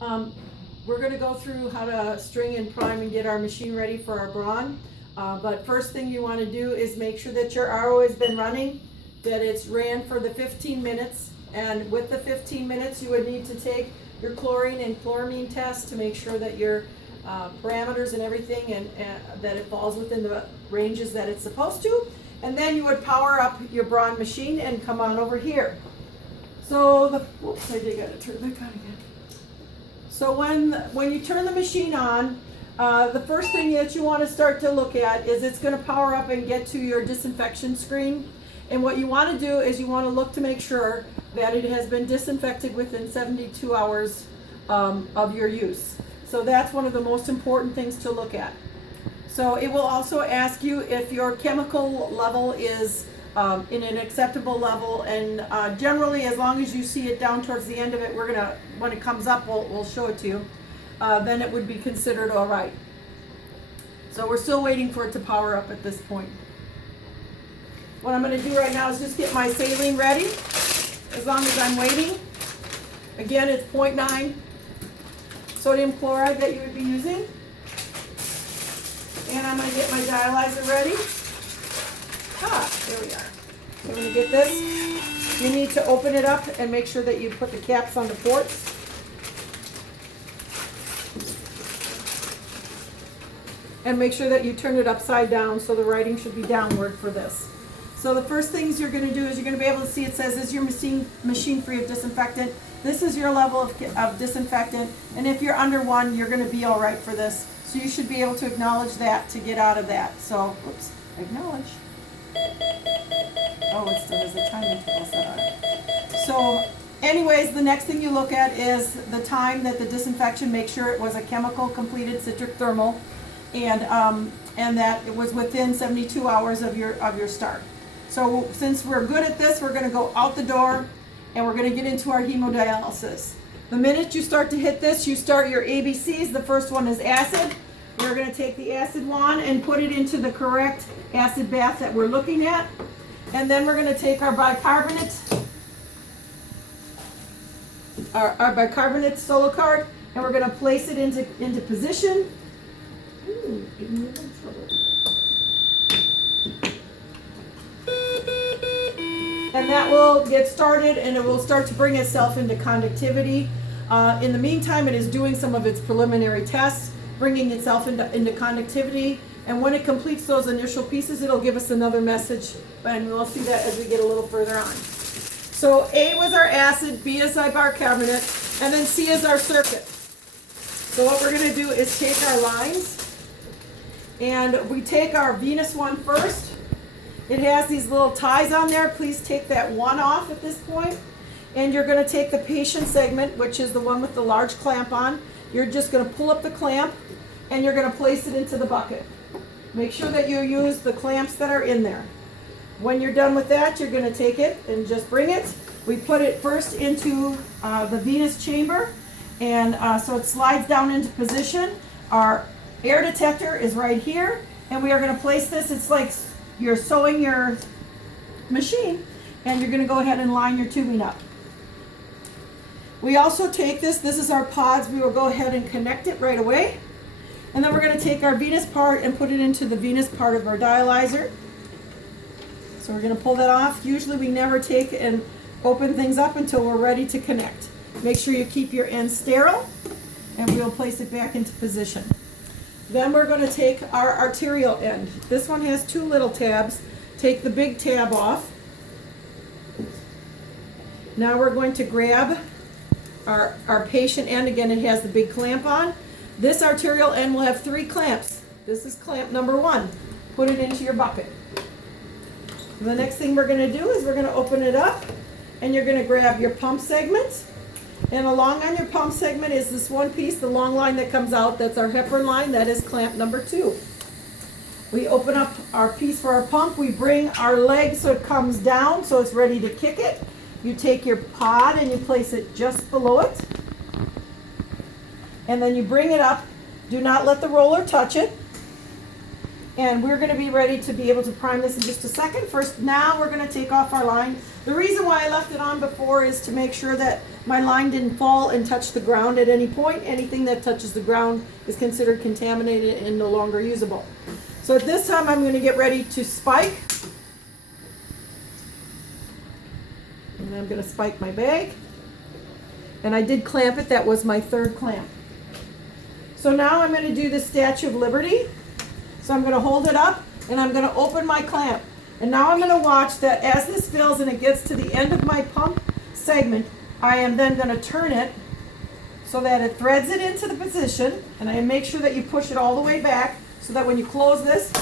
Um, we're going to go through how to string and prime and get our machine ready for our Braun. But first thing you want to do is make sure that your RO has been running, that it's ran for the 15 minutes. And with the 15 minutes, you would need to take your chlorine and chloramine test to make sure that your parameters and everything and that it falls within the ranges that it's supposed to. And then you would power up your Braun machine and come on over here. So whoops, I did gotta turn that on again. So when you turn the machine on, the first thing that you want to start to look at is it's going to power up and get to your disinfection screen. And what you want to do is you want to look to make sure that it has been disinfected within 72 hours of your use. So that's one of the most important things to look at. So it will also ask you if your chemical level is in an acceptable level, and generally as long as you see it down towards the end of it, we're gonna, when it comes up, we'll show it to you, then it would be considered all right. So we're still waiting for it to power up at this point. What I'm gonna do right now is just get my saline ready, as long as I'm waiting. Again, it's 0.9 sodium chloride that you would be using. And I'm gonna get my dialyzer ready. There we are. So when you get this, you need to open it up and make sure that you put the caps on the ports. And make sure that you turn it upside down, so the writing should be downward for this. So the first things you're going to do is you're going to be able to see it says, is your machine free of disinfectant? This is your level of disinfectant, and if you're under 1, you're going to be all right for this. So you should be able to acknowledge that to get out of that. So, oops, acknowledge. Oh, it still has a timing tool set on it. So anyways, the next thing you look at is the time that the disinfection, make sure it was a chemical completed citric thermal, and that it was within 72 hours of your start. So since we're good at this, we're going to go out the door and we're going to get into our hemodialysis. The minute you start to hit this, you start your ABCs. The first one is acid. We're going to take the acid wand and put it into the correct acid bath that we're looking at. And then we're going to take our bicarbonate, our bicarbonate Solocard, and we're going to place it into position. Ooh, give me a little trouble. And that will get started, and it will start to bring itself into conductivity. In the meantime, it is doing some of its preliminary tests, bringing itself into conductivity. And when it completes those initial pieces, it'll give us another message, and we'll see that as we get a little further on. So A was our acid, B is our bicarbonate, and then C is our circuit. So what we're going to do is take our lines, and we take our venous one first. It has these little ties on there. Please take that one off at this point. And you're going to take the patient segment, which is the one with the large clamp on. You're just going to pull up the clamp, and you're going to place it into the bucket. Make sure that you use the clamps that are in there. When you're done with that, you're going to take it and just bring it. We put it first into the venous chamber, and so it slides down into position. Our air detector is right here, and we are going to place this. It's like you're sewing your machine, and you're going to go ahead and line your tubing up. We also take this is our pods. We will go ahead and connect it right away. And then we're going to take our venous part and put it into the venous part of our dialyzer. So we're going to pull that off. Usually we never take and open things up until we're ready to connect. Make sure you keep your end sterile, and we'll place it back into position. Then we're going to take our arterial end. This one has 2 little tabs. Take the big tab off. Now we're going to grab our patient end. Again, it has the big clamp on. This arterial end will have 3 clamps. This is clamp number 1. Put it into your bucket. The next thing we're going to do is we're going to open it up, and you're going to grab your pump segment. And along on your pump segment is this one piece, the long line that comes out. That's our heparin line. That is clamp number 2. We open up our piece for our pump. We bring our leg so it comes down, so it's ready to kick it. You take your pod and you place it just below it. And then you bring it up. Do not let the roller touch it. And we're going to be ready to be able to prime this in just a second. First, now we're going to take off our line The reason why I left it on before is to make sure that my line didn't fall and touch the ground at any point. Anything that touches the ground is considered contaminated and no longer usable. So at this time I'm going to get ready to spike. And I'm going to spike my bag. And I did clamp it. That was my third clamp. So now I'm going to do the Statue of Liberty. So I'm going to hold it up and I'm going to open my clamp. And now I'm going to watch that as this fills and it gets to the end of my pump segment, I am then going to turn it so that it threads it into the position. And I make sure that you push it all the way back so that when you close this,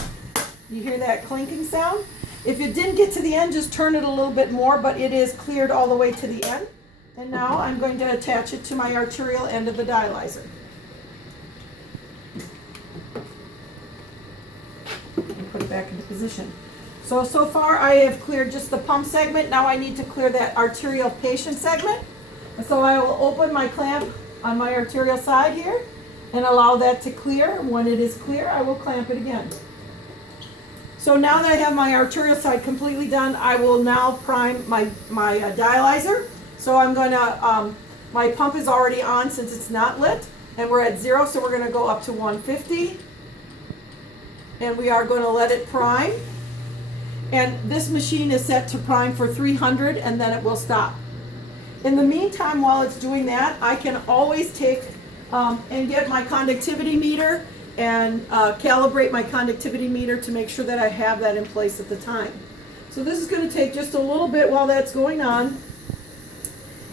you hear that clinking sound. If it didn't get to the end, just turn it a little bit more, but it is cleared all the way to the end. And now I'm going to attach it to my arterial end of the dialyzer. And put it back into position. So far I have cleared just the pump segment. Now I need to clear that arterial patient segment. And so I will open my clamp on my arterial side here and allow that to clear. When it is clear, I will clamp it again. So now that I have my arterial side completely done, I will now prime my dialyzer. So I'm going to, my pump is already on since it's not lit, and we're at 0, so we're going to go up to 150. And we are going to let it prime. And this machine is set to prime for 300 and then it will stop. In the meantime, while it's doing that, I can always take and get my conductivity meter and calibrate my conductivity meter to make sure that I have that in place at the time. So this is going to take just a little bit while that's going on.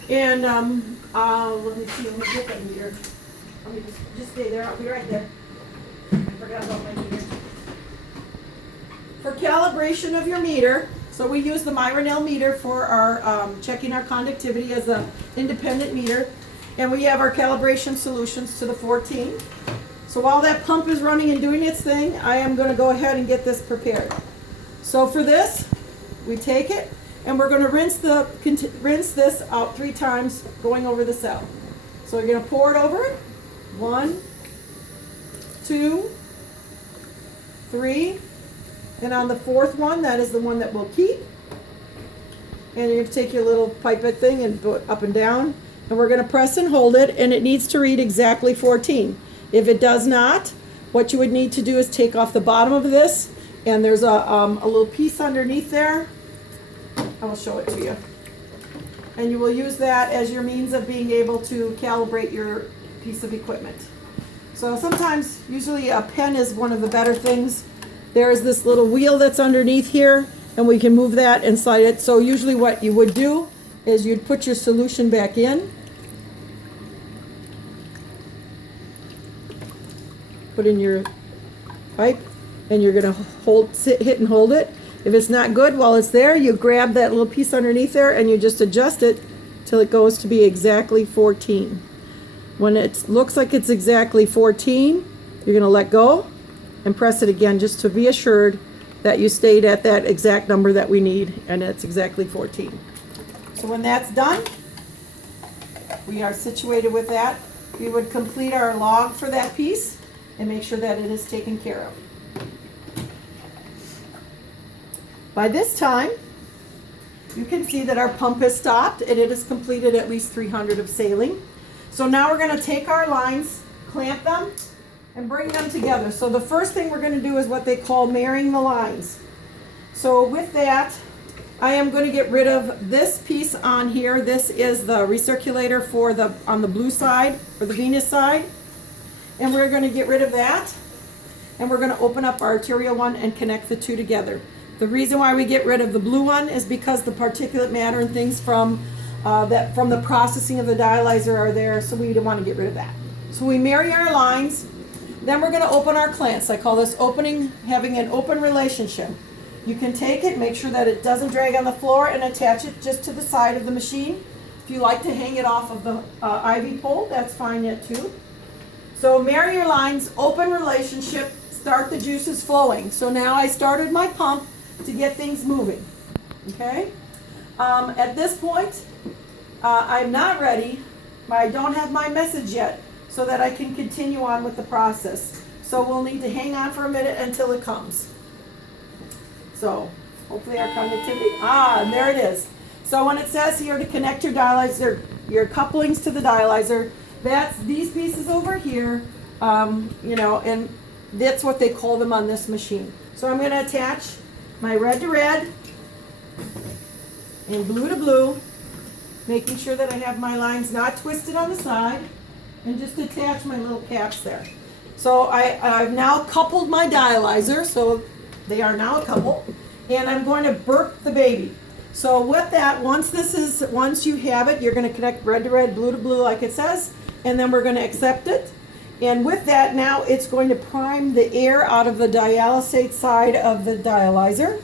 And let me see, let me get that meter. Let me just stay there, I'll be right there. I forgot about my meter. For calibration of your meter, so we use the Myronell meter for our checking our conductivity as an independent meter, and we have our calibration solutions to the 14. So while that pump is running and doing its thing, I am going to go ahead and get this prepared. So for this, we take it and we're going to rinse this out 3 times going over the cell. So we're going to pour it over it. 1, 2, 3. And on the 4th one, that is the one that we'll keep. And you're going to take your little pipette thing and go up and down. And we're going to press and hold it, and it needs to read exactly 14. If it does not, what you would need to do is take off the bottom of this, and there's a little piece underneath there. I will show it to you. And you will use that as your means of being able to calibrate your piece of equipment. So sometimes, usually a pen is one of the better things. There is this little wheel that's underneath here, and we can move that and slide it. So usually what you would do is you'd put your solution back in. Put in your pipe, and you're going to hit and hold it. If it's not good while it's there, you grab that little piece underneath there and you just adjust it till it goes to be exactly 14. When it looks like it's exactly 14, you're going to let go and press it again just to be assured that you stayed at that exact number that we need, and it's exactly 14. So when that's done, we are situated with that. We would complete our log for that piece and make sure that it is taken care of. By this time, you can see that our pump has stopped and it has completed at least 300 of saline. So now we're going to take our lines, clamp them, and bring them together. So the first thing we're going to do is what they call marrying the lines. So with that, I am going to get rid of this piece on here. This is the recirculator for on the blue side, or the venous side. And we're going to get rid of that. And we're going to open up our arterial one and connect the two together. The reason why we get rid of the blue one is because the particulate matter and things from the processing of the dialyzer are there, so we don't want to get rid of that. So we marry our lines. Then we're going to open our clamps. I call this having an open relationship. You can take it, make sure that it doesn't drag on the floor, and attach it just to the side of the machine. If you like to hang it off of the IV pole, that's fine yet too. So marry your lines, open relationship, start the juices flowing. So now I started my pump to get things moving. Okay? At this point, I'm not ready. I don't have my message yet, so that I can continue on with the process. So we'll need to hang on for a minute until it comes. So hopefully our conductivity, and there it is. So when it says here to connect your dialyzer, your couplings to the dialyzer, that's these pieces over here, and that's what they call them on this machine. So I'm going to attach my red to red and blue to blue, making sure that I have my lines not twisted on the side, and just attach my little caps there. So I've now coupled my dialyzer, so they are now a couple, and I'm going to burp the baby. So with that, once you have it, you're going to connect red to red, blue to blue like it says, and then we're going to accept it. And with that, now it's going to prime the air out of the dialysate side of the dialyzer.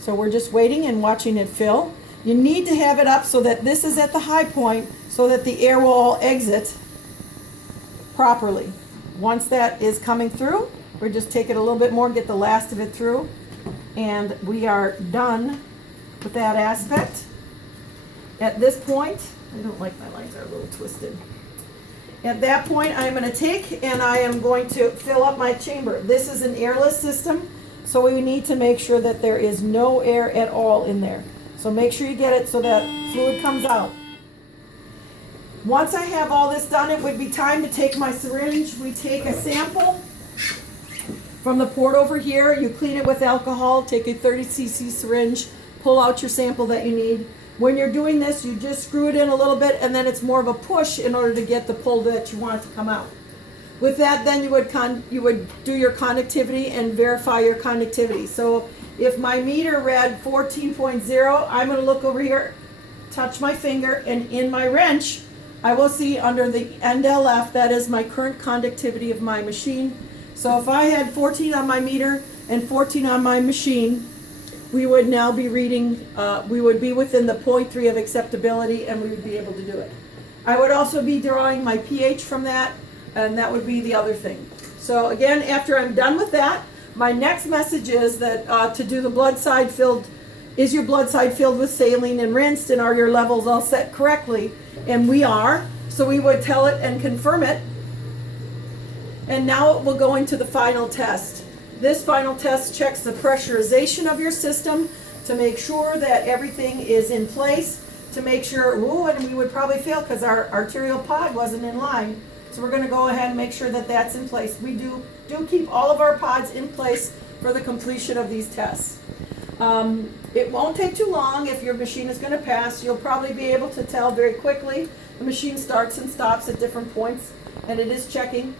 So we're just waiting and watching it fill. You need to have it up so that this is at the high point so that the air will all exit properly. Once that is coming through, we're just take it a little bit more, get the last of it through, and we are done with that aspect. At this point, I don't like my lines are a little twisted. At that point, I'm going to take and I am going to fill up my chamber. This is an airless system, so we need to make sure that there is no air at all in there. So make sure you get it so that fluid comes out. Once I have all this done, it would be time to take my syringe. We take a sample from the port over here. You clean it with alcohol, take a 30 cc syringe, pull out your sample that you need. When you're doing this, you just screw it in a little bit, and then it's more of a push in order to get the pull that you want to come out. With that, then you would do your conductivity and verify your conductivity. So if my meter read 14.0, I'm going to look over here, touch my finger, and in my wrench, I will see under the NLF, that is my current conductivity of my machine. So if I had 14 on my meter and 14 on my machine, we would now be reading, we would be within the 0.3 of acceptability, and we would be able to do it. I would also be drawing my pH from that, and that would be the other thing. So again, after I'm done with that, my next message is that to do the blood side filled, is your blood side filled with saline and rinsed, and are your levels all set correctly? And we are, so we would tell it and confirm it. And now it will go into the final test. This final test checks the pressurization of your system to make sure that everything is in place, to make sure, and we would probably fail because our arterial pod wasn't in line. So we're going to go ahead and make sure that that's in place. We do keep all of our pods in place for the completion of these tests. It won't take too long if your machine is going to pass. You'll probably be able to tell very quickly. The machine starts and stops at different points, and it is checking.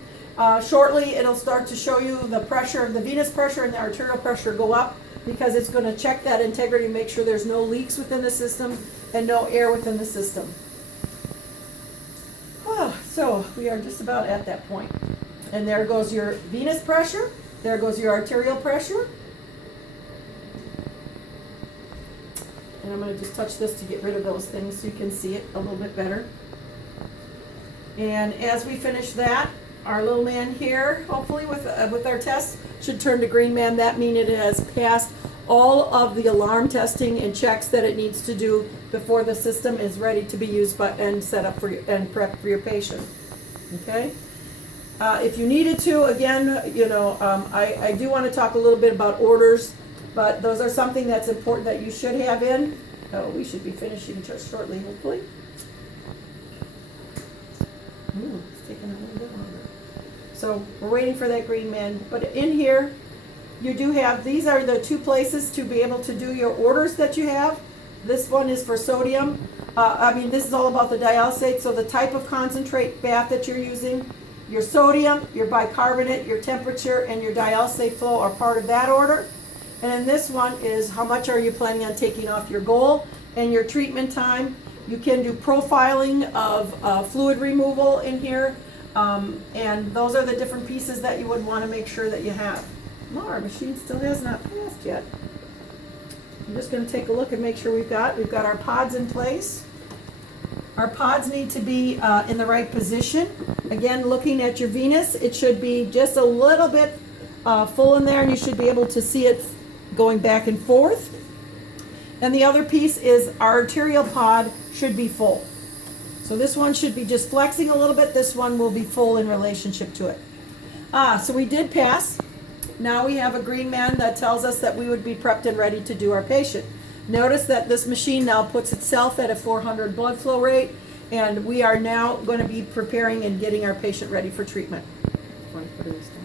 Shortly, it'll start to show you the pressure, the venous pressure and the arterial pressure go up, because it's going to check that integrity, make sure there's no leaks within the system and no air within the system. So we are just about at that point. And there goes your venous pressure. There goes your arterial pressure. And I'm going to just touch this to get rid of those things so you can see it a little bit better. And as we finish that, our little man here, hopefully with our test, should turn to green, man. That means it has passed all of the alarm testing and checks that it needs to do before the system is ready to be used and set up for you and prepped for your patient. Okay. If you needed to, again, I do want to talk a little bit about orders, but those are something that's important that you should have in. We should be finishing just shortly, hopefully. It's taking a little bit longer. So we're waiting for that green man. But in here, you do have, these are the two places to be able to do your orders that you have. This one is for sodium. This is all about the dialysate, so the type of concentrate bath that you're using, your sodium, your bicarbonate, your temperature, and your dialysate flow are part of that order. And then this one is how much are you planning on taking off your goal and your treatment time. You can do profiling of fluid removal in here. And those are the different pieces that you would want to make sure that you have. No, our machine still has not passed yet. I'm just going to take a look and make sure we've got our pods in place. Our pods need to be in the right position. Again, looking at your venous, it should be just a little bit full in there, and you should be able to see it going back and forth. And the other piece is our arterial pod should be full. So this one should be just flexing a little bit. This one will be full in relationship to it. So we did pass. Now we have a green man that tells us that we would be prepped and ready to do our patient. Notice that this machine now puts itself at a 400 blood flow rate, and we are now going to be preparing and getting our patient ready for treatment. Want to put it this down?